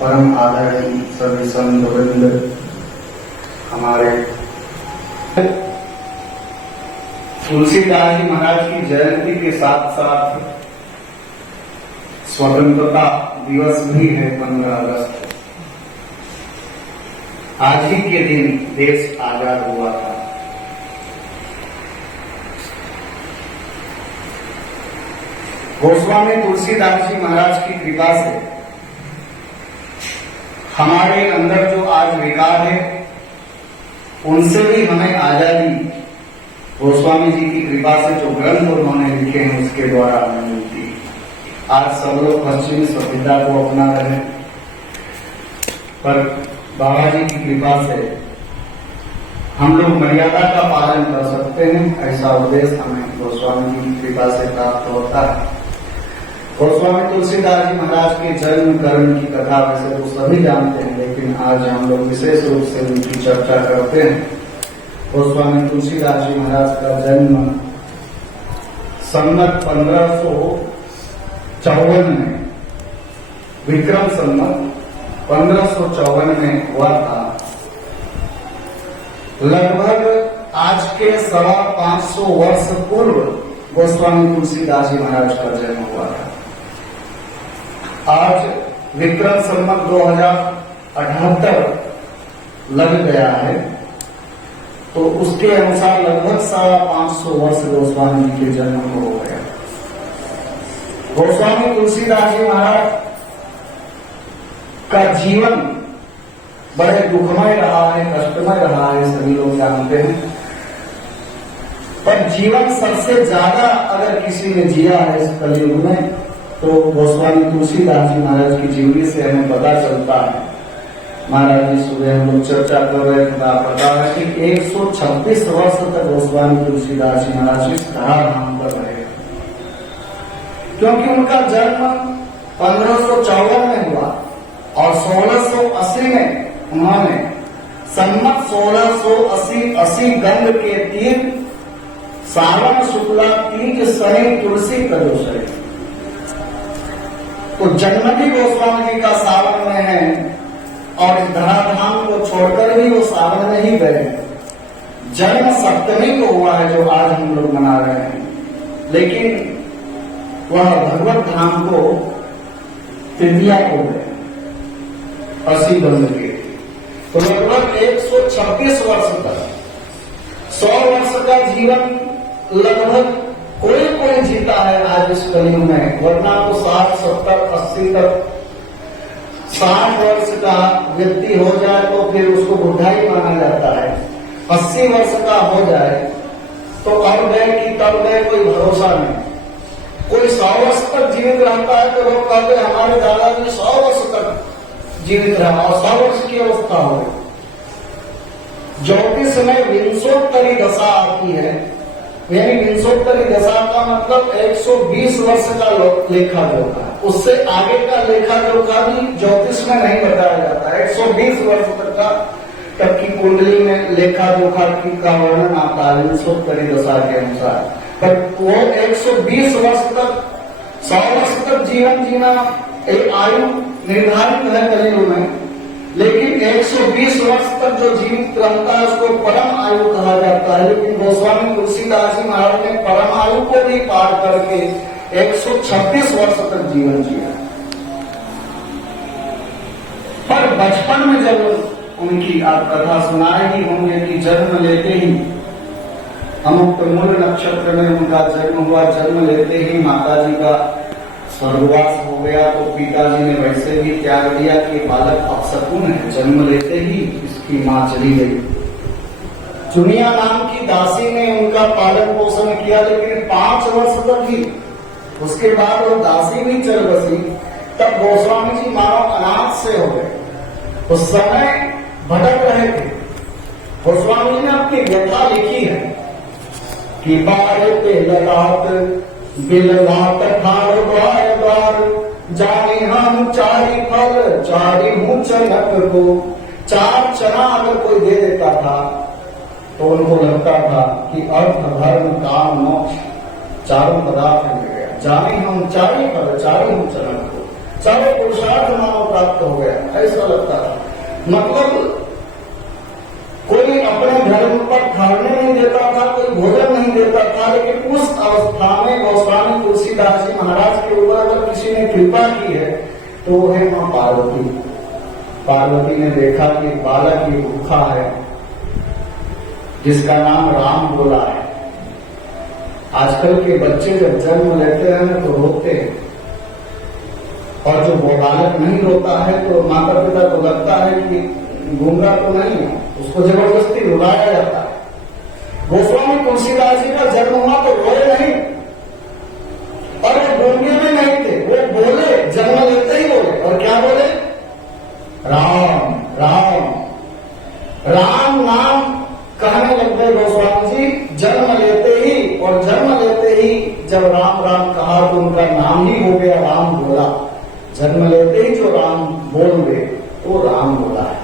परम आदरणीय सभी संत वृंद, हमारे तुलसीदास जी महाराज की जयंती के साथ साथ स्वतंत्रता दिवस भी है 15 अगस्त। आज ही के दिन देश आजाद हुआ था। गोस्वामी तुलसीदास जी महाराज की कृपा से हमारे अंदर जो आज विकार है, उनसे भी हमें आजादी गोस्वामी जी की कृपा से जो ग्रंथ उन्होंने लिखे हैं उसके द्वारा हमें मिलती है। आज सब लोग पश्चिमी सभ्यता को अपना रहे हैं, पर बाबा जी की कृपा से हम लोग मर्यादा का पालन कर सकते हैं। ऐसा उपदेश हमें गोस्वामी जी की कृपा से प्राप्त होता है। गोस्वामी तुलसीदास जी महाराज के जन्म करण की कथा वैसे तो सभी जानते हैं, लेकिन आज हम लोग विशेष रूप से उनकी चर्चा करते हैं। गोस्वामी तुलसीदास जी महाराज का जन्म संवत 1554 में, विक्रम संवत 1554 में हुआ था। लगभग आज के 550 वर्ष पूर्व गोस्वामी तुलसीदास जी महाराज का जन्म हुआ था। आज विक्रम संवत 2078 लग गया है, तो उसके अनुसार लगभग 550 वर्ष गोस्वामी जी के जन्म को हो गया। गोस्वामी तुलसीदास जी महाराज का जीवन बड़े दुखमय रहा है, कष्टमय रहा है, सभी लोग जानते हैं। पर जीवन सबसे ज्यादा अगर किसी ने जिया है इस कलयुग में, तो गोस्वामी तुलसीदास जी महाराज की जीवनी से हमें पता चलता है। महाराज जी सुबह हम लोग चर्चा कर रहे थे, पता है कि 126 वर्ष तक गोस्वामी तुलसीदास जी महाराज इस धराधाम पर रहे, क्योंकि उनका जन्म 1554 में हुआ और 1680 में उन्होंने संवत 1680 गंध के तीन सावन शुक्ला तीज शनि तुलसी प्रदोषरी, तो जन्मति गोस्वामी जी का सावन में है और इस धराधाम को छोड़कर भी वो सावन में ही गए। जन्म सप्तमी को हुआ है जो आज हम लोग मना रहे हैं, लेकिन वह भगवत धाम को तृतीया को गए 80 गंध के। तो लगभग 126 वर्ष तक, 100 वर्ष का जीवन लगभग कोई जीता है आज इस कलयुग में, वरना तो 60, 70, 80 तक 60 वर्ष का व्यक्ति हो जाए तो फिर उसको बुढ़ा ही माना जाता है। 80 वर्ष का हो जाए तो अब गए कि तब गए, कोई भरोसा नहीं। कोई 100 वर्ष तक जीवित रहता है तो लोग कहते हैं हमारे दादाजी 100 वर्ष तक जीवित रहा और 100 वर्ष की अवस्था हो गई। ज्योतिष में विंशोत्तरी दशा आती है, यानी विंशोत्तरी दशा का मतलब 120 वर्ष का लेखा जोखा, उससे आगे का लेखा जोखा भी ज्योतिष में नहीं बताया जाता। 120 वर्ष तक की कुंडली में लेखा जोखा का वर्णन आता है विंशोत्तरी दशा के अनुसार। पर वो 120 वर्ष तक, 100 वर्ष तक जीवन जीना एक आयु निर्धारित है कलयुग में, लेकिन 120 वर्ष तक जो जीवित रहता है उसको परम आयु कहा जाता है। लेकिन गोस्वामी तुलसीदास जी महाराज ने परम आयु को भी पार करके 126 वर्ष तक जीवन जिया। पर बचपन में जब उनकी आप कथा सुनाए ही होंगे कि जन्म लेते ही अमुक मूल नक्षत्र में उनका जन्म हुआ, जन्म लेते ही माता जी का स्वर्गवास हो गया, तो पिताजी ने वैसे भी त्याग दिया कि बालक अपशकुन है, जन्म लेते ही इसकी मां चली गई। चुनिया नाम की दासी ने उनका पालन पोषण किया, लेकिन 5 वर्ष तक ही, उसके बाद वो दासी भी चल बसी। तब गोस्वामी जी मानो अनाथ से हो गए, उस समय भटक रहे थे। गोस्वामी जी ने अपनी व्यथा लिखी है कि बारे पे ललाट बिलवात ठाड़ द्वार द्वार, जाने हम चारी फल चारी हूं चनक को। 4 चना अगर कोई दे देता था तो उनको लगता था कि अर्थ धर्म काम मोक्ष चारों पदार्थ मिल गया। जाने हम चारी फल चारी हूं चनक को, चाहे पुरुषार्थ मानव प्राप्त हो गया, ऐसा लगता था। मतलब कोई अपने धर्म पर ठहरने नहीं देता था, कोई भोजन नहीं देता था, लेकिन उस अवस्था में गोस्वामी तुलसीदास जी महाराज के ऊपर अगर किसी ने कृपा की है तो वो है मां पार्वती। पार्वती ने देखा कि बालक ये भूखा है जिसका नाम राम बोला है। आजकल के बच्चे जब जन्म लेते हैं तो रोते हैं, और जो वो बालक नहीं रोता है तो माता पिता को लगता है कि गूंगा तो नहीं है, उसको जबरदस्ती रुलाया जाता है। गोस्वामी तुलसीदास जी का जन्म हुआ तो रोए नहीं, और वो गूंगे भी नहीं थे, वो बोले, जन्म लेते ही बोले। और क्या बोले? राम राम राम नाम कहने लग गए गोस्वामी जी जन्म लेते ही। और जन्म लेते ही जब राम राम कहा तो उनका नाम ही हो गया राम बोला। जन्म लेते ही जो राम बोल गए वो राम बोला है।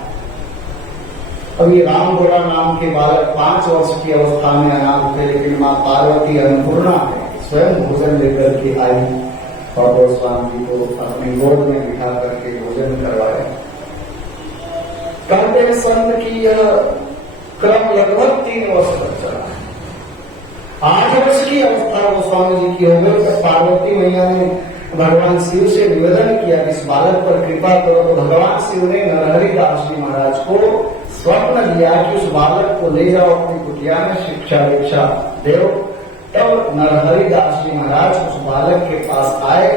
अब ये राम बोला नाम के बालक 5 वर्ष की अवस्था में अनाथ थे, लेकिन मां पार्वती अन्नपूर्णा है स्वयं भोजन लेकर के आई और गोस्वामी जी को अपनी गोद में बिठा करके भोजन करवाया। कहते हैं संत की यह क्रम लगभग 3 वर्ष तक चला। 8 वर्ष की अवस्था गोस्वामी जी की हो गई तो पार्वती मैया ने भगवान शिव से निवेदन किया इस बालक पर कृपा करो। तो भगवान शिव ने नरहरिदास जी महाराज को स्वप्न दिया कि उस बालक को ले जाओ अपनी कुटिया में शिक्षा दीक्षा दो। तब नरहरिदास जी महाराज उस बालक के पास आए।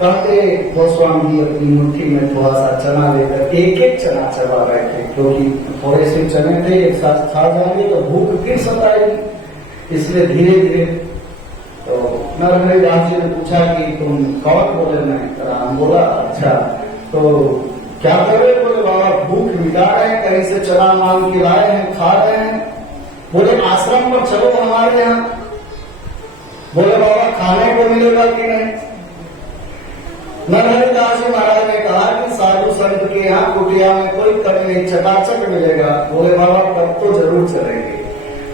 कहते गोस्वामी जी अपनी मुट्ठी में थोड़ा सा चना लेकर एक चना चबा रहे थे, क्योंकि थोड़े से चने थे एक साथ खा जाएंगे तो भूख फिर सताएगी, इसलिए धीरे धीरे। तो नरहरिदास जी ने पूछा कि तुम कौन? बोले मैं राम बोला। अच्छा तो क्या कर रहे? बोले बाबा भूख मिटा रहे हैं, कहीं से चना मांग के लाए हैं, खा रहे हैं। बोले आश्रम पर चलो हमारे यहाँ। बोले बाबा खाने को मिलेगा कि नहीं? नरहरिदास जी महाराज ने कहा कि साधु संत के यहाँ कुटिया में कोई कमी नहीं, चकाचक मिलेगा। बोले बाबा तब तो जरूर चलेंगे।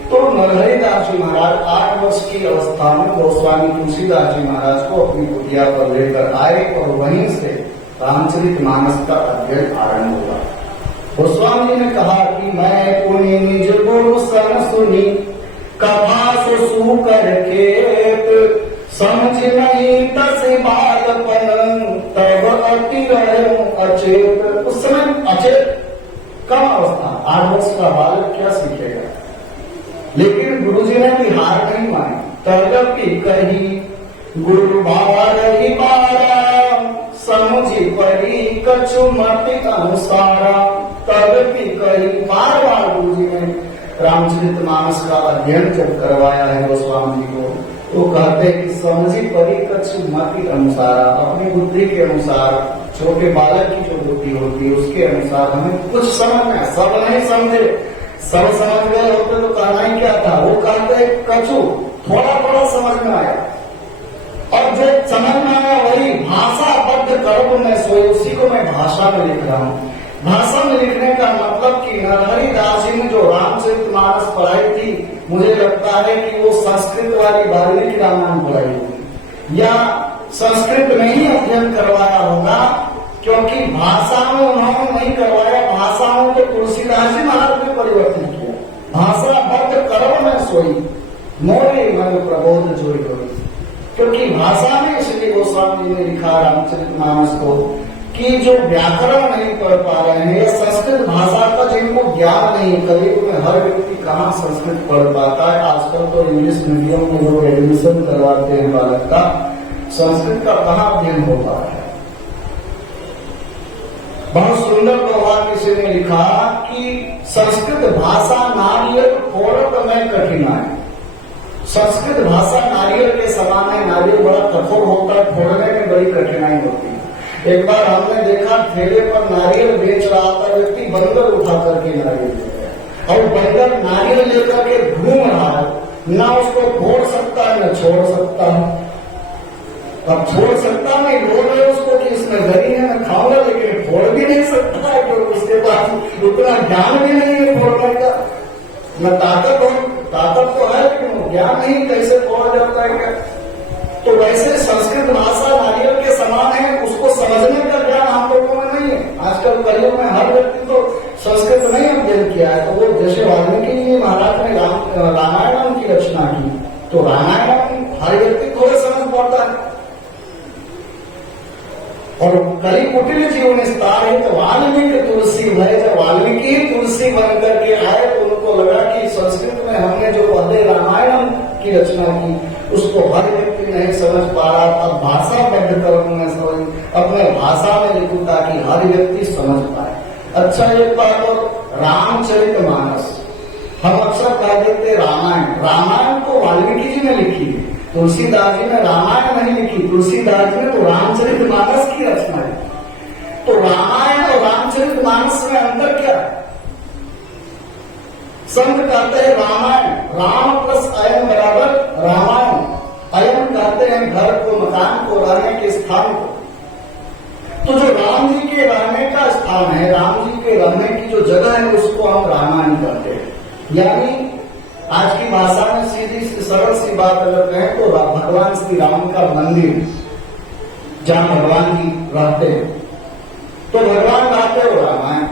तो नरहरिदास जी महाराज 8 वर्ष की अवस्था में गोस्वामी तुलसीदास जी महाराज को अपनी कुटिया पर लेकर आए और वहीं से रामचरितमानस का अध्ययन आरंभ हुआ। गोस्वामी जी ने कहा कि मैं पुनि निज गुरु सन सुनी कथा सु कर खेत समझ नहीं तस बालपन तब अति अचेत। उस समय अचेत कम अवस्था, 8 वर्ष का बालक क्या सीखेगा? लेकिन गुरुजी ने भी हार नहीं मानी। तदपि कही गुरु भार ही बारा समझी परी कछु मति अनुसारा। तदपि कही बार बार गुरुजी ने रामचरितमानस का अध्ययन जब करवाया है गोस्वामी जी को, तो कहते हैं कि समझी परी कछु मति अनुसार, अपनी बुद्धि के अनुसार, छोटे बालक की जो बुद्धि होती है उसके अनुसार हमें कुछ समझना है। सब नहीं समझे, सब समझ गए होते तो कहना ही क्या था। वो कहते कछु थोड़ा थोड़ा समझ में आया, और जो समझ में आया वही भाषा बद्ध कर्म में सोई, उसी को मैं भाषा में लिख रहा हूँ। भाषा में लिखने का मतलब कि नरहरिदास जी ने जो रामचरितमानस पढ़ाई थी, मुझे लगता है कि वो संस्कृत वाली वाल्मीकि रामायण पढ़ाई होगी या संस्कृत में ही अध्ययन करवाया होगा, क्योंकि भाषा में उन्होंने नहीं करवाया। भाषा में तो तुलसीदास जी महाराज ने परिवर्तन किया। भाषा बद्ध कर्म में सोई मोरे मन प्रबोध जोई होई, क्योंकि भाषा में इसलिए गोस्वामी जी ने लिखा रामचरितमानस को कि जो व्याकरण नहीं पढ़ पा रहे हैं या संस्कृत भाषा का जिनको ज्ञान नहीं, कलयुग में हर व्यक्ति कहाँ संस्कृत पढ़ पाता है। आजकल तो इंग्लिश मीडियम में लोग एडमिशन करवाते हैं बालक का, संस्कृत का कहाँ अध्ययन हो पा रहा है। बहुत सुंदर प्रभाव किसी ने लिखा कि संस्कृत भाषा नारियल फोड़त में कठिनाई। संस्कृत भाषा नारियल के समान है, नारियल बड़ा कठोर होता है, फोड़ने में बड़ी कठिनाई होती है। एक बार हमने देखा ठेले पर नारियल बेच रहा था व्यक्ति, बंदर उठा करके नारियल ले गया और बंदर नारियल लेकर के घूम रहा है, ना उसको फोड़ सकता है न छोड़ सकता है। अब छोड़ सकता नहीं, बोल रहे उसको कि इसमें गरी है मैं खाऊंगा, लेकिन फोड़ भी नहीं सकता है, तो उसके पास उतना ज्ञान भी नहीं है फोड़ने का। न ताकत तो है लेकिन ज्ञान नहीं, कैसे फोड़ा जाता है क्या। तो वैसे संस्कृत भाषा नारियल के समान है, उसको समझने कलयुग में हर व्यक्ति तो संस्कृत नहीं अध्ययन किया है। तो वो जैसे वाल्मीकि जी महाराज ने रामायण की रचना की, तो रामायण हर व्यक्ति थोड़े समझ पाता है। और कली कुटिल जीवन स्थारित वाल्मीकि तुलसी भय, जब वाल्मीकि तुलसी बन करके आए तो उनको लगा कि संस्कृत में हमने जो पहले रामायण की रचना की उसको हर व्यक्ति नहीं समझ पा रहा था, भाषा बद्ध कर मैं अपने भाषा में लिखूं ताकि हर व्यक्ति समझ पाए। अच्छा, एक बात और, रामचरितमानस हम अक्सर कह देते रामायण, रामायण तो वाल्मीकि जी ने लिखी है, तुलसीदास जी ने रामायण नहीं लिखी, तुलसीदास जी ने तो रामचरितमानस की रचना है। तो रामायण और रामचरितमानस में अंतर क्या है? संत कहते हैं रामायण, राम प्लस अयन बराबर रामायण। अयन कहते हैं घर को, मकान को, रहने के स्थान को। तो जो राम जी के रहने का स्थान है, राम जी के रहने की जो जगह है, उसको हम रामायण कहते हैं। यानी आज की भाषा में सीधी सरल सी बात अगर कहें तो भगवान श्री राम का मंदिर जहां भगवान जी रहते हैं, तो भगवान रहते हो रामायण।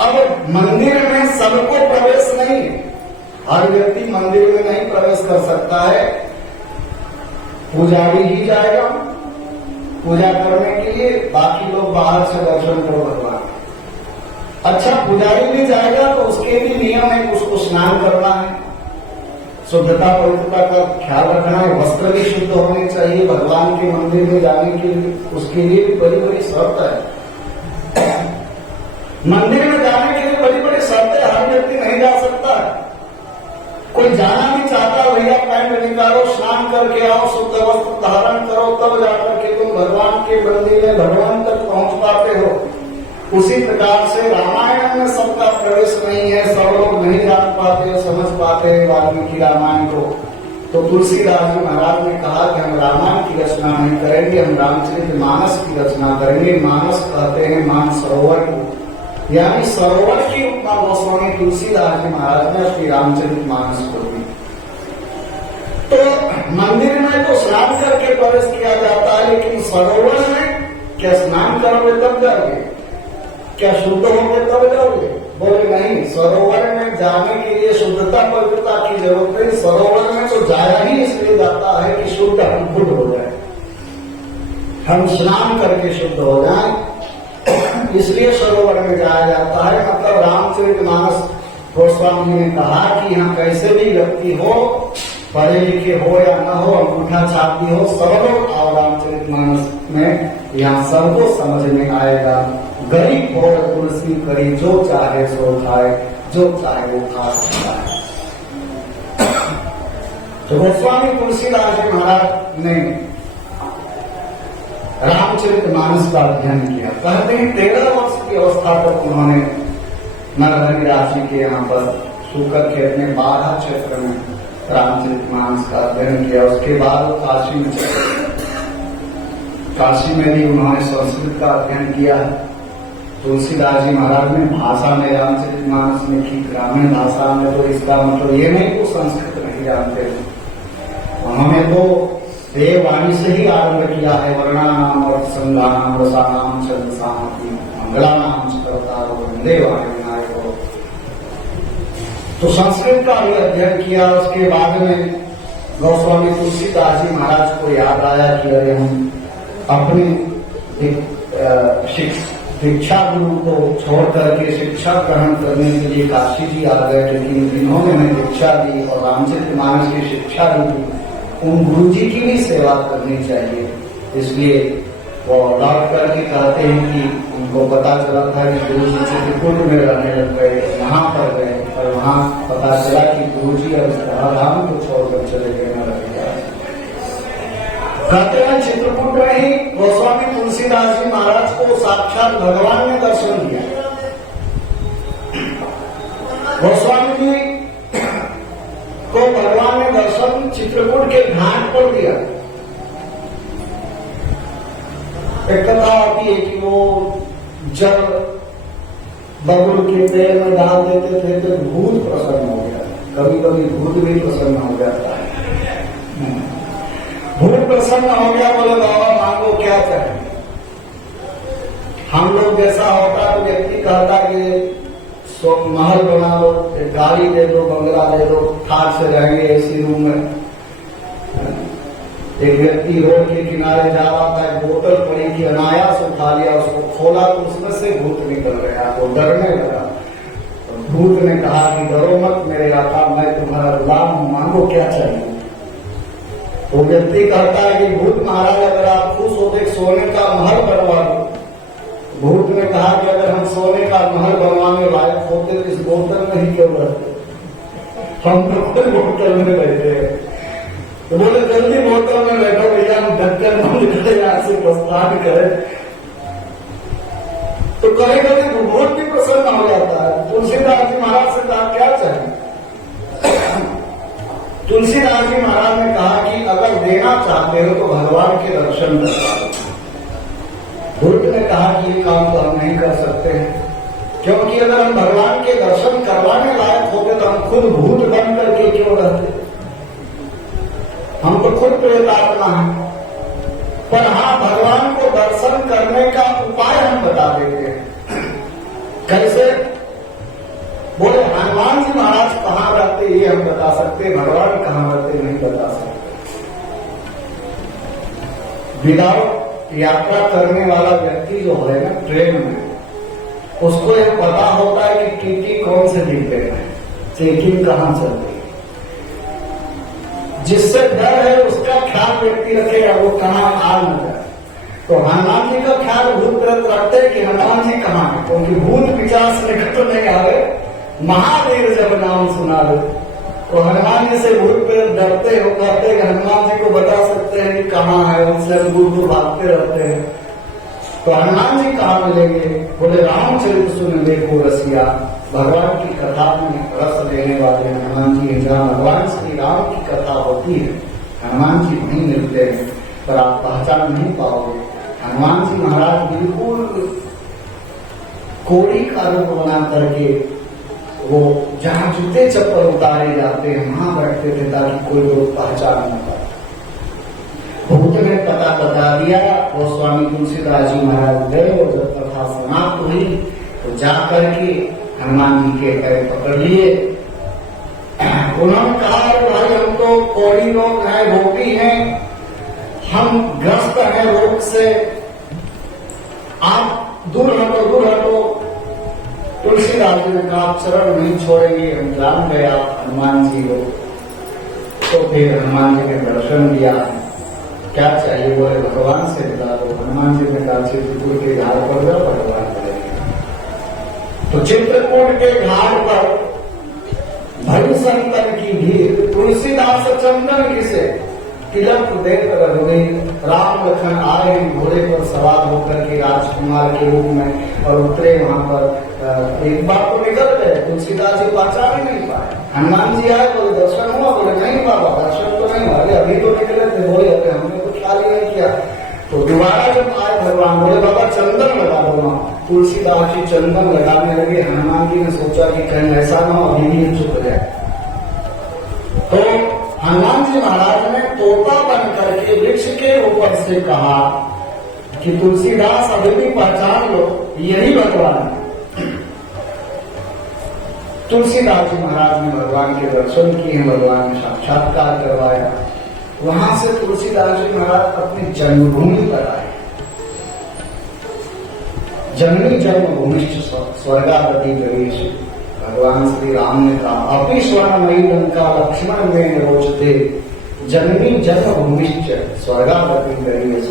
अब मंदिर में सबको प्रवेश नहीं है, हर व्यक्ति मंदिर में नहीं प्रवेश कर सकता है। पुजारी ही जाएगा पूजा करने के लिए, बाकी लोग बाहर से दर्शन करो भगवान। अच्छा, पुजारी भी जाएगा तो उसके भी नियम है, उसको स्नान करना है, शुद्धता पवित्रता का ख्याल रखना है, वस्त्र भी शुद्ध होने चाहिए भगवान के मंदिर में जाने के लिए, उसके लिए भी बड़ी बड़ी शर्त है। मंदिर में जाने के लिए बड़ी बड़ी शर्तें, हर व्यक्ति नहीं जा सकता है। कोई जाना नहीं चाहता, भैया पैंट निकालो, स्नान करके आओ, शुद्ध वस्त्र धारण करो, तब जाकर के तुम भगवान के मंदिर में भगवान तक पहुंच पाते हो। उसी प्रकार से रामायण में सबका प्रवेश नहीं है, सब लोग नहीं जान पाते, समझ पाते वाल्मीकि रामायण को। तो तुलसीदास जी महाराज ने कहा कि हम रामायण की रचना नहीं करेंगे, हम रामचरितमानस की रचना करेंगे। मानस कहते हैं मान सरोवर को, यानी सरोवर की उपमा गोस्वामी तुलसीदास जी महाराज ने श्री रामचरितमानस को दी। तो मंदिर में तो स्नान करके प्रवेश किया जाता है, लेकिन सरोवर में क्या स्नान करोगे तब जाओगे? क्या शुद्ध होंगे तब जाओगे? बोले नहीं, सरोवर में जाने के लिए शुद्धता पवित्रता की जरूरत है। सरोवर में तो जाया ही इसलिए जाता है कि शुद्ध हम खुद हो जाए, हम स्नान करके शुद्ध हो जाए, इसलिए सरोवर में जाया जाता है। मतलब रामचरितमानस गोस्वामी ने कहा कि यहाँ कैसे भी व्यक्ति हो, पढ़े लिखे हो या न हो, अंगूठा छापी हो, सब लोग आओ रामचरितमानस में, यहाँ सबको समझ में आएगा। गरीब हो तुलसी करी, जो चाहे सो खाए, जो चाहे वो खा सकता है। तो गोस्वामी तुलसीदास जी महाराज ने रामचरितमानस का अध्ययन किया। कहते हैं 13 वर्ष की अवस्था तक उन्होंने नरहरि राशि के यहाँ पर शुकर खेत में 12 क्षेत्र में रामचरितमानस का अध्ययन किया। उसके बाद काशी में चले, काशी में भी उन्होंने संस्कृत का अध्ययन किया। तुलसीदास जी महाराज ने भाषा में रामचरितमानस में की, ग्रामीण भाषा में, तो इसका मतलब ये नहीं कि संस्कृत नहीं जानते थे। उन्होंने तो देववाणी से ही आरंभ किया है। वर्णानाम और संज्ञानाम रसानाम छंदसाम मंगलानाम चक्रतारो वंदे वाणी विनायको। तो संस्कृत का भी अध्ययन किया। उसके बाद में गोस्वामी तुलसीदास जी महाराज को याद आया कि अरे हम अपनी दीक्षा गुरु को छोड़ करके शिक्षा ग्रहण करने के लिए काशी जी आ गए, लेकिन जिन्होंने हमें दीक्षा दी और रामचरितमानस की शिक्षा दी, उन गुरु जी की भी सेवा करनी चाहिए। इसलिए वो लौट करके कहते हैं कि उनको पता चला था कि गुरु जी चित्रकूट में रहने लग गए, यहाँ पर गए, और वहाँ पता चला कि गुरु जी अब धाम को छोड़कर चले गए, न रह गया। कहते हैं चित्रकूट में ही गोस्वामी तुलसीदास जी महाराज को साक्षात भगवान ने दर्शन दिया। गोस्वामी जी को भगवान ने दर्शन चित्रकूट के घाट पर दिया। एक कथा आती है कि वो जल बबुल के तेल में डाल देते थे तो भूत प्रसन्न हो गया। कभी कभी भूत भी प्रसन्न हो जाता है। भूत प्रसन्न हो गया, बोले बाबा मांगो क्या चाहे। हम लोग जैसा होता तो व्यक्ति कहता कि महल बना लो, एक गाड़ी दे दो, बंगला दे दो, थार से रहेंगे एसी रूम में। एक व्यक्ति रोड के किनारे जा रहा था, एक बोतल पड़ी थी, अनायास उठा लिया, उसको खोला तो उसमें से भूत निकल गया, तो डरने लगा। तो भूत ने कहा कि डरो मत मेरे आका, मैं तुम्हारा गुलाम हूं, मांगो क्या चाहिए। वो व्यक्ति कहता है कि भूत महाराज अगर आप खुश हो तो एक सोने का महल बनवा दो। भूत ने कहा कि अगर हम सोने का महल बनवाने लायक होते तो इस बोतल में ही क्यों रहते, हम तो खुद बोतल में बैठे हैं। तो बोले जल्दी बोतल में बैठो भैया, हम ढक्कन बंद करें, यहाँ से प्रस्थान करें। तो कभी कभी भूत भी प्रसन्न हो जाता है। तुलसीदास जी महाराज से कहा क्या चाहिए। तुलसीदास जी महाराज ने कहा कि अगर देना चाहते हो तो भगवान के दर्शन करवा दो। भूत ने कहा कि ये काम तो हम नहीं कर सकते हैं, क्योंकि अगर हम भगवान के दर्शन करवाने लायक होते तो हम खुद भूत बन करके क्यों रहते, हम तो खुद प्रेतात्मा हैं। पर हाँ, भगवान को दर्शन करने का उपाय हम बता देते हैं। कैसे? बोले हनुमान जी महाराज कहाँ रहते ये हम बता सकते, भगवान कहाँ रहते नहीं बता सकते। विदाउट यात्रा करने वाला व्यक्ति जो है ना ट्रेन में, उसको यह पता होता है कि टीटी कौन से डिब्बे में, चेकिंग कहाँ चलती है। जिससे डर है उसका ख्याल व्यक्ति रखेगा, वो कहाँ आ न जाए। तो हनुमान जी का ख्याल भूत प्रेत रखते हैं कि हनुमान जी कहाँ है, क्योंकि भूत पिचास निकट नहीं आ गए, महावीर जब नाम सुना लो। तो हनुमान जी से भूत प्रेत डरते हो, कहते हैं कि हनुमान जी को बता सकते हैं कि कहाँ है, उनसे दूर दूर भागते रहते हैं। तो हनुमान जी कहाँ मिलेंगे? बोले रामचरित सुन देखो रसिया, भगवान की कथा में रस लेने वाले हनुमान जी हैं। जहाँ भगवान श्री राम की कथा होती है हनुमान जी नहीं मिलते हैं, पर आप पहचान नहीं पाओगे। हनुमान जी महाराज बिल्कुल कोड़ी का रूप बना करके वो जहाँ जूते चप्पल उतारे जाते हैं वहां बैठते थे, ताकि कोई लोग पहचान न पाए। भूत ने पता बता दिया। वो स्वामी तुलसीदास जी महाराज गए और जब कथा समाप्त हुई तो जाकर के हनुमान जी के पैर पकड़ लिए। उन्होंने कहा भाई हम तो कोड़ी लोग हैं, रोगी हैं, हम ग्रस्त हैं रोग से, आप दूर हटो दूर हटो। तुलसीदास जी ने कहा चरण नहीं छोड़ेंगे, हम जान गए आप हनुमान जी हो। तो फिर हनुमान जी ने दर्शन दिया। क्या चाहिए? बोले भगवान से मिला दो। हनुमान जी ने कहा चित्रकूट के घाट पर जाओ, भगवान करेंगे। तो चित्रकूट के घाट पर भरी संतन की भीड़, तुलसीदास चंदन किसे तिलक देख रघुवीर, राम लखन आए घोड़े पर सवार होकर के राजकुमार के रूप में और उतरे वहां पर। एक बार तो निकल गए, तुलसीदास जी पहचान ही नहीं पाए। हनुमान जी आए, बोले दर्शन हुआ? बोले नहीं बाबा दर्शन तो नहीं हुआ, अभी तो निकले थे, बोले हमने तो ख्याल ही नहीं किया। तो दोबारा जब आए भगवान, बोले बाबा चंदन लगा दो वहां। तुलसीदास जी चंदन लगाने लगे। हनुमान जी ने सोचा कि कहीं ऐसा ना हो अभी भी चुप जाए। तो हनुमान जी महाराज ने तोता बन करके वृक्ष के ऊपर से कहा कि तुलसीदास अभी भी पहचान लो, यही भगवान है। तुलसीदास जी महाराज ने भगवान के दर्शन किए, भगवान ने साक्षात्कार करवाया। वहां से तुलसीदास जी महाराज अपनी जन्मभूमि पर आए। जननी जन्मभूमि स्वर्गावती गणेश, भगवान श्री राम ने कहा अपि स्वर्णमयी लंका लक्ष्मण में रोचते, जननी जन्मभूमिश्च स्वर्गावती गणेश।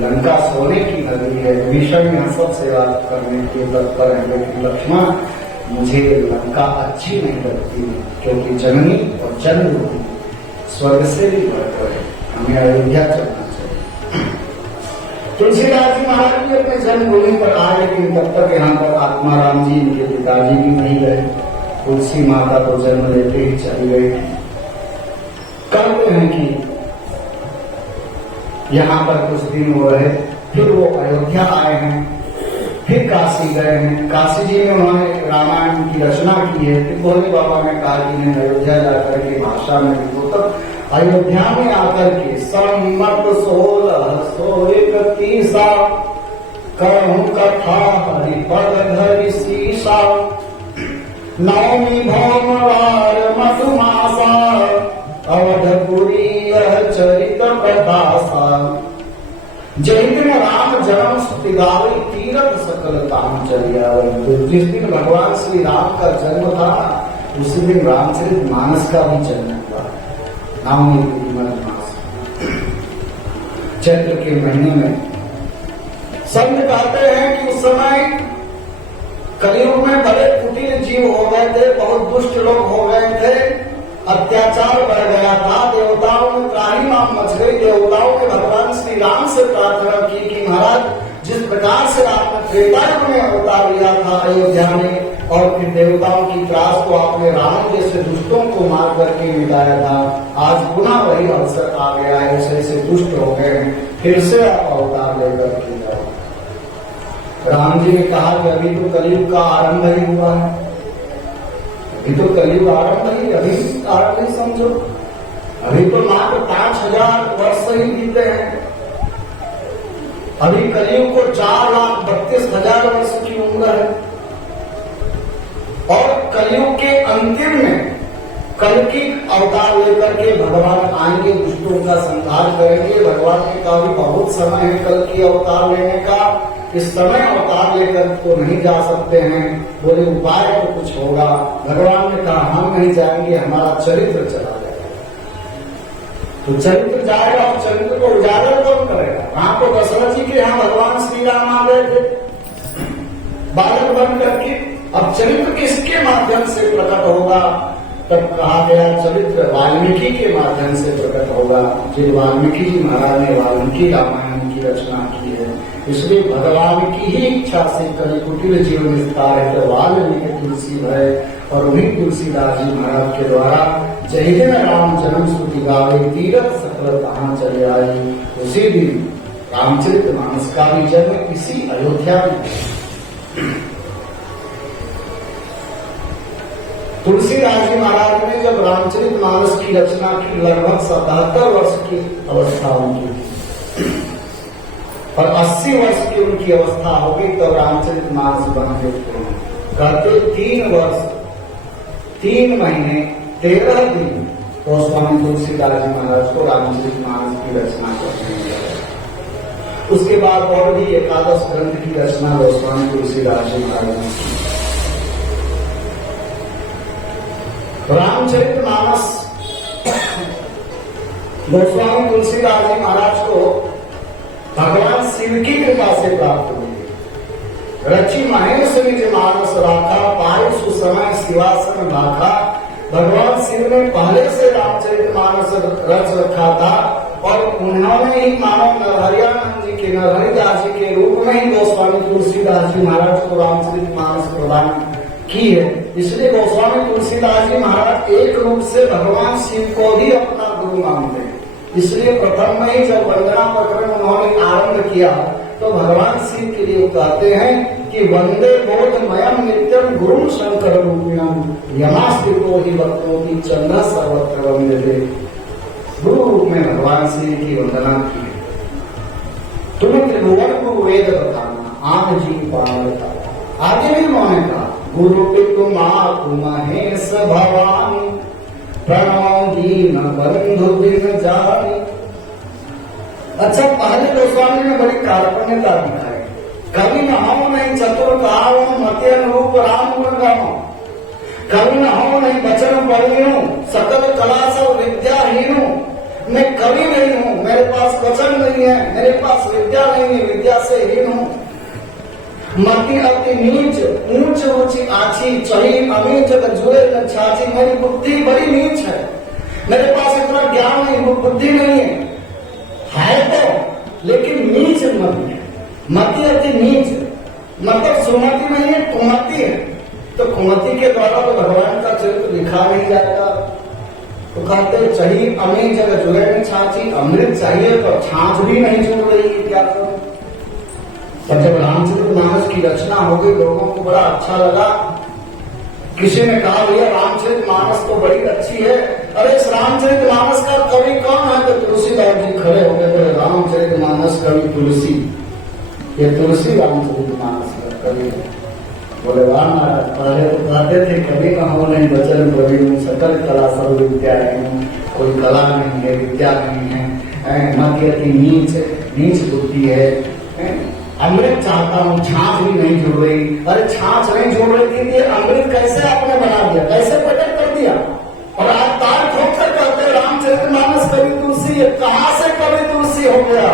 लंका सोने की नगरी है, विभीषण यहाँ सब सेवा करने के तत्पर है, लेकिन लक्ष्मण मुझे लंका अच्छी नहीं लगती, क्योंकि जननी और जन्मभूमि स्वर्ग से भी बढ़कर है, हमें अयोध्या चलना चाहिए। तुलसीदास जी महाराज भी अपने जन्मभूमि पर आए, लेकिन तब तक यहाँ पर आत्माराम जी इनके पिताजी भी नहीं गए। तुलसी माता तो जन्म लेते ही चली गई थी। कहते हैं कि यहाँ पर कुछ दिन हो रहे, फिर वो अयोध्या आए हैं, फिर काशी गए हैं। काशी जी में उन्होंने रामायण की रचना की है। फिर भोले बाबा ने कहा कि इन्हें अयोध्या जाकर के भाषा में लिखो। तब अयोध्या में आकर के संमत 1631 कहूँ कथा हरिपद धरि सीसा, नवमी भौमवार मधुमासा, अवधपुरी यह चरित प्रकाशा। जय दिन राम जन्म स्तुति गावै, तीरथ सकल काम चलियावै। तो जिस दिन भगवान श्री राम का जन्म था उसी दिन रामचरित मानस का भी जन्म हुआ। नवमी मास चैत्र के महीने में संत कहते हैं कि उस समय कलयुग में बड़े कुटिल जीव हो गए थे, बहुत दुष्ट लोग हो गए थे, अत्याचार बढ़ गया था, देवताओं में त्राही माम मच गई। देवताओं ने भगवान श्री राम से प्रार्थना की कि महाराज जिस प्रकार से आपने त्रेता युग में अवतार लिया था अयोध्या में, और फिर देवताओं की त्रास को आपने रावण जैसे दुष्टों को मार करके मिटाया था, आज पुनः वही अवसर आ गया है, ऐसे ऐसे दुष्ट हो गए हैं, फिर से आप अवतार लेकर के जाओ। राम जी ने कहा कि अभी तो कलयुग का आरंभ ही हुआ है, अभी तो कलयुग आरंभ ही, अभी आरंभ ही समझो, अभी तो मात्र 5000 वर्ष ही बीते हैं। अभी कलयुग को 4,32,000 वर्ष की उम्र है, और कलयुग के अंतिम में कल की अवतार लेकर के भगवान आएंगे, दुष्टों का संहार करेंगे। भगवान ने कहा भी बहुत समय है कल की अवतार लेने का, इस समय अवतार लेकर तो नहीं जा सकते हैं, बोले उपाय तो कुछ होगा। भगवान ने कहा हम नहीं जाएंगे, हमारा चरित्र चला जाएगा। तो चरित्र जाएगा, और चरित्र को उजागर कौन करेगा? वहां तो दशरथ जी के यहाँ भगवान श्री राम आ गए थे बालक बन करके, अब चरित्र किसके माध्यम से प्रकट होगा? तब कहा गया चरित्र वाल्मीकि के माध्यम से प्रकट होगा। जो वाल्मीकि जी महाराज ने वाल्मीकि रामायण की रचना की है, इसलिए भगवान की ही इच्छा से कल कुटिल जीव विस्तार है, वाल्मीकि तुलसी है, और उन्हीं तुलसीदास जी महाराज के द्वारा जय दिन राम जन्म स्तुति गावे, तीरथ सकल कहाँ चले आई। उसी दिन रामचरित मानस का भी जन्म इसी अयोध्या में। तुलसीदास जी महाराज ने जब रामचरित मानस की रचना की, लगभग 77 वर्ष की अवस्था उनकी थी, और 80 वर्ष की उनकी अवस्था होगी तब रामचरित मानस बन गए। कहते 3 वर्ष 3 महीने 13 दिन गोस्वामी तुलसीदास जी महाराज को रामचरित मानस की रचना करने लगे। उसके बाद और भी 11 ग्रंथ की रचना गोस्वामी तुलसीदास जी महाराज ने की। रामचरित मानस गोस्वामी तुलसीदास जी महाराज को भगवान शिव की कृपा से प्राप्त हुई। रचि महेश निज मानस राखा, पायु सुसमय शिवासन भाखा। भगवान शिव ने पहले से रामचरित मानस रच रखा था, और उन्होंने ही मानव नरहरियानंद जी के, नरहरिदास जी के रूप में ही गोस्वामी तुलसीदास जी महाराज को रामचरित मानस प्रदान की है। इसलिए गोस्वामी तुलसीदास जी महाराज एक रूप से भगवान शिव को भी अपना गुरु मानते हैं। इसलिए प्रथम में ही जब वंदना प्रकरण उन्होंने आरंभ किया तो भगवान शिव के लिए कहते हैं कि वंदे बोधमयम नित्यम गुरु शंकर रूपिणम, यमास्तिको ही भक्तों की चंदा सर्वत्र वंदे। गुरु रूप में भगवान शिव की वंदना की। तुम्हें त्रिभुवन को वेद बताना, आन जीव पावन बताना। आगे भी उन्होंने कहा गुरु पितु मातु महेश भवानी, प्रणव दीन बंधु दिन जानी। अच्छा, पहले गोस्वामी ने बड़ी कार्पण्यता दिखाई। कवि न हो नहीं चतुर कहाओ, मते अनुरूप राम गुण गाओ। कवि न हो नहीं वचन पढ़ियो, सकल कला सब विद्याहीन। मैं कवि नहीं हूँ, मेरे पास वचन नहीं है, मेरे पास विद्या नहीं है, विद्या से हीन हूँ। मति अति नीच, ऊंच ऊंची आछी, चही अमीर जग जुए न छाछी। मेरी बुद्धि बड़ी नीच है, मेरे पास इतना ज्ञान नहीं, वो बुद्धि नहीं है तो, लेकिन नीच मति है। मति अति नीच मतलब सुमति नहीं है, कुमति है। तो कुमति के द्वारा तो भगवान का चरित्र लिखा नहीं जाएगा। तो कहते चही अमीर जग जुए न छाछी, अमृत चाहिए तो छाछ भी नहीं जुड़ रही है, क्या करूं। तब जब रामचरित मानस की रचना हो गई, लोगों को बड़ा अच्छा लगा। किसी ने कहा भैया रामचरित मानस तो बड़ी अच्छी है, अरे इस रामचरित मानस का कवि कौन है? तो तुलसीदास जी खड़े हो गए, रामचरित मानस कवि तुलसी। ये तुलसी रामचरितमानस का कवि है। बोले वाह महाराज, पहले तो कहते थे कभी कहो नहीं बचन प्रवीण, सकल कला सर्व विद्या नहीं, कोई कला नहीं है, विद्या नहीं है, मध्य की नीच बुद्धि है, अमृत चाहता हूँ, छाछ भी नहीं जुड़ रही। अरे छाछ नहीं जुड़ रही थी, ये अमृत कैसे आपने बना दिया, कैसे प्रकट कर दिया? और आज तार ठोक कर कहते रामचरितमानस कवि तुलसी, कहां से कवि तुलसी हो गया?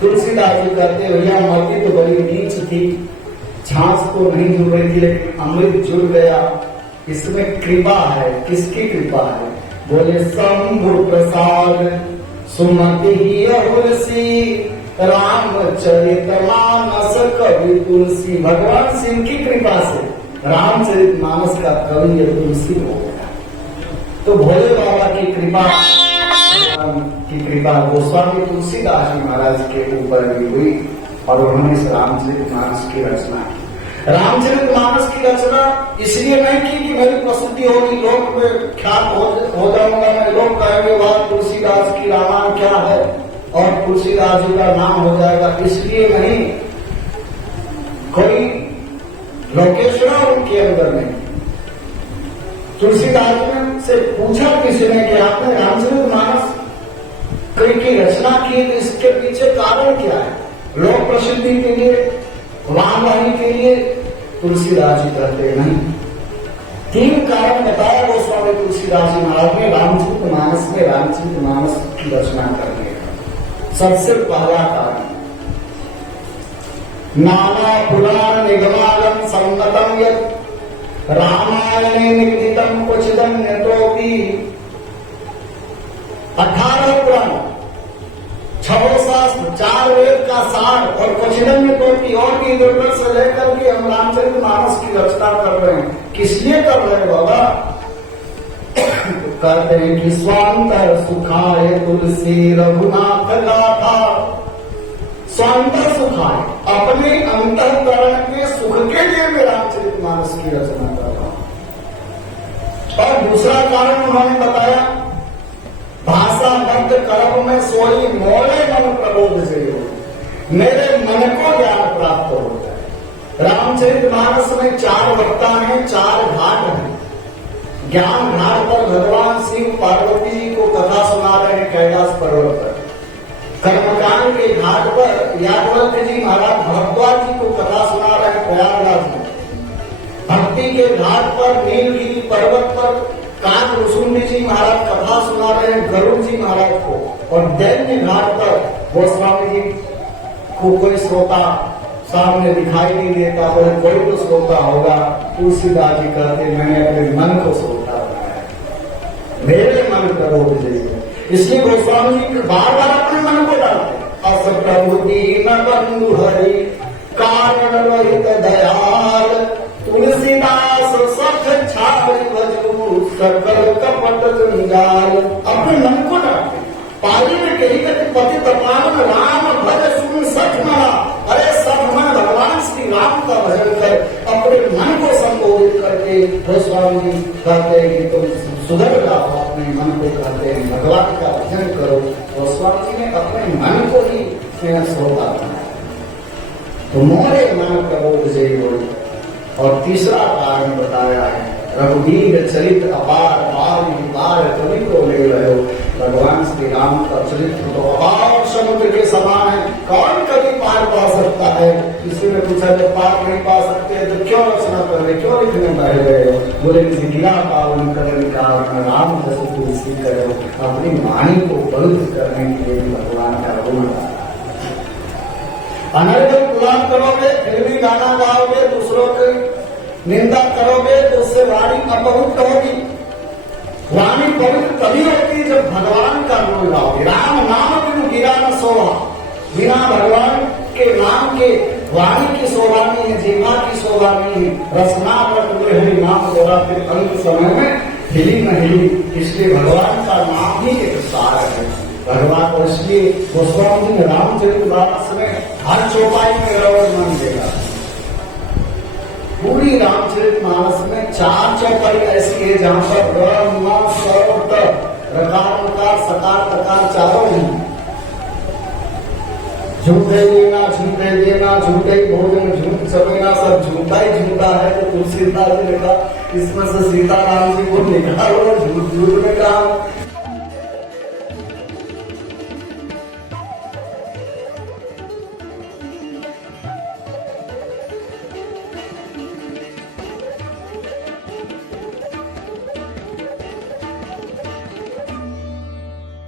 तुलसीदास जी कहते भैया मती तो बड़ी नीच थी, छाछ तो नहीं जुड़ रही थी, लेकिन अमृत जुड़ गया। इसमें कृपा है, किसकी कृपा है? बोले शंभु प्रसाद सुमति ही तुलसी, रामचरितमानस कवि तुलसी। भगवान सिंह की कृपा से रामचरितमानस का कवि ये तुलसी हो गया। तो भोले बाबा की कृपा गोस्वामी तुलसीदास जी महाराज के ऊपर भी हुई और उन्होंने इस रामचरितमानस की रचना की। रामचरितमानस की रचना इसलिए नहीं की कि मेरी प्रसिद्धि होगी, लोक में ख्यात हो जाऊंगा मैं, लोग कहेंगे वाह तुलसीदास की रामायण क्या है और तुलसीदास जी का नाम हो जाएगा, इसलिए नहीं। कोई लोकेशना उनके अंदर नहीं। तुलसीदास जी से पूछा किसी ने कि आपने रामचरितमानस की रचना की, तो इसके पीछे कारण क्या है? लोक प्रसिद्धि के लिए, वाहवाही के लिए? तुलसीदास जी कहते नहीं। 3 कारण बताया गोस्वामी तुलसीदास जी महाराज ने रामचरितमानस में रामचरितमानस की रचना करने का। सबसे पहला कारण, नाना पुराण निगमागम संगतम यत् रामायणे निगदितम क्वचिदन्यतोऽपि। 18 पुराण, 6 शास्त्र, 4 वेद का सार और क्वचिदन्यतोऽपि और भी इधर से लेकर के हम रामचरितमानस की रचना कर रहे हैं। किस लिए कर रहे हैं बाबा? कहते हैं कि स्वांतर सुखाय तुलसी रघुनाथ गाथा। स्वांतर सुखाय, अपने अंतःकरण के सुख के लिए मैं रामचरितमानस की रचना कर रहा हूं। और दूसरा कारण उन्होंने बताया, भाषा बद्ध कर्म में सोई मोरे मन प्रबोध से हो, मेरे मन को ज्ञान प्राप्त हो जाए। रामचरितमानस में 4 वक्ता हैं, 4 घाट हैं। ज्ञान घाट पर भगवान शिव पार्वती जी को कथा सुना रहे हैं कैलाश पर्वत पर। कर्मकांड के घाट पर यादवल्क्य जी महाराज भरद्वाज जी को कथा सुना रहे हैं प्रयागराज में। भक्ति के घाट पर नीलगिरी पर्वत पर काक रुसुंडी जी महाराज कथा सुना रहे हैं गरुड़ जी महाराज को। और दैन्य घाट पर गोस्वामी जी को कोई श्रोता सामने दिखाई नहीं देता, बोले कोई तो श्रोता होगा। तुलसीदास जी कहते मैंने अपने मन को श्रोता बनाया, मेरे मन करो विजय। इसलिए गोस्वामी जी बार बार अपने मन को डालते, अस प्रभु दीन बंधु हरि कारण रहित दयाल, तुलसीदास सख छाड़ भजू सकल कपट जंजाल। अपने मन को डालते। पाली में कही कहते पति तपावन राम भज सुन सठ मना। अरे सठ मन भगवान श्री राम का भजन कर, अपने मन को संबोधित करके गोस्वामी जी कहते हैं कि तुम सुधर जाओ, अपने मन को कहते हैं भगवान का भजन करो। गोस्वामी जी ने अपने मन को ही श्रोता बनाया। तो मोरे मन करो विजयी बोल। और तीसरा कारण बताया है, रघुवीर चरित अपार बार बार कवि को ले रहे हो। भगवान श्री राम का चरित्र तो अपार समुद्र के समान है, कौन कभी पार पा सकता है? किसी ने पूछा जब पार नहीं पा सकते तो क्यों रचना कर रहे, क्यों लिखने बैठ गए हो? बोले गिरा पावन करण का राम जैसे तुलसी करो। अपनी वाणी को पवित्र करने के लिए भगवान का गुण अनर्गल गुलाम करोगे, फिल्मी गाना गाओगे, दूसरों की निंदा करोगे तो उससे वाणी अपवित्र होगी। वाणी पवित्र तभी होती है जब भगवान का गुण गाओगे। राम नाम बिनु गिरा न शोभा, बिना भगवान के नाम के वाणी की शोभा नहीं है, जीवा की शोभा नहीं है। रसना पर हरि नाम दोरा फिर अंत समय में हिली न हिली। इसलिए भगवान का नाम ही एक सार है। भगवान को इसलिए गोस्वामी जी ने रामचरितमानस में हर चौपाई में रवर्णन देगा। पूरी रामचरितमानस में 4 चौपाई ऐसी है जहां पर ब्रह्म सर्व रकार सकार तकार चारों नहीं। झूठे लेना, झूठे देना, झूठे भोजन, झूठ चलेना, सब झूठा ही झूठा है। तो तुलसीदास जी ने कहा इसमें से सीताराम जी को निकालो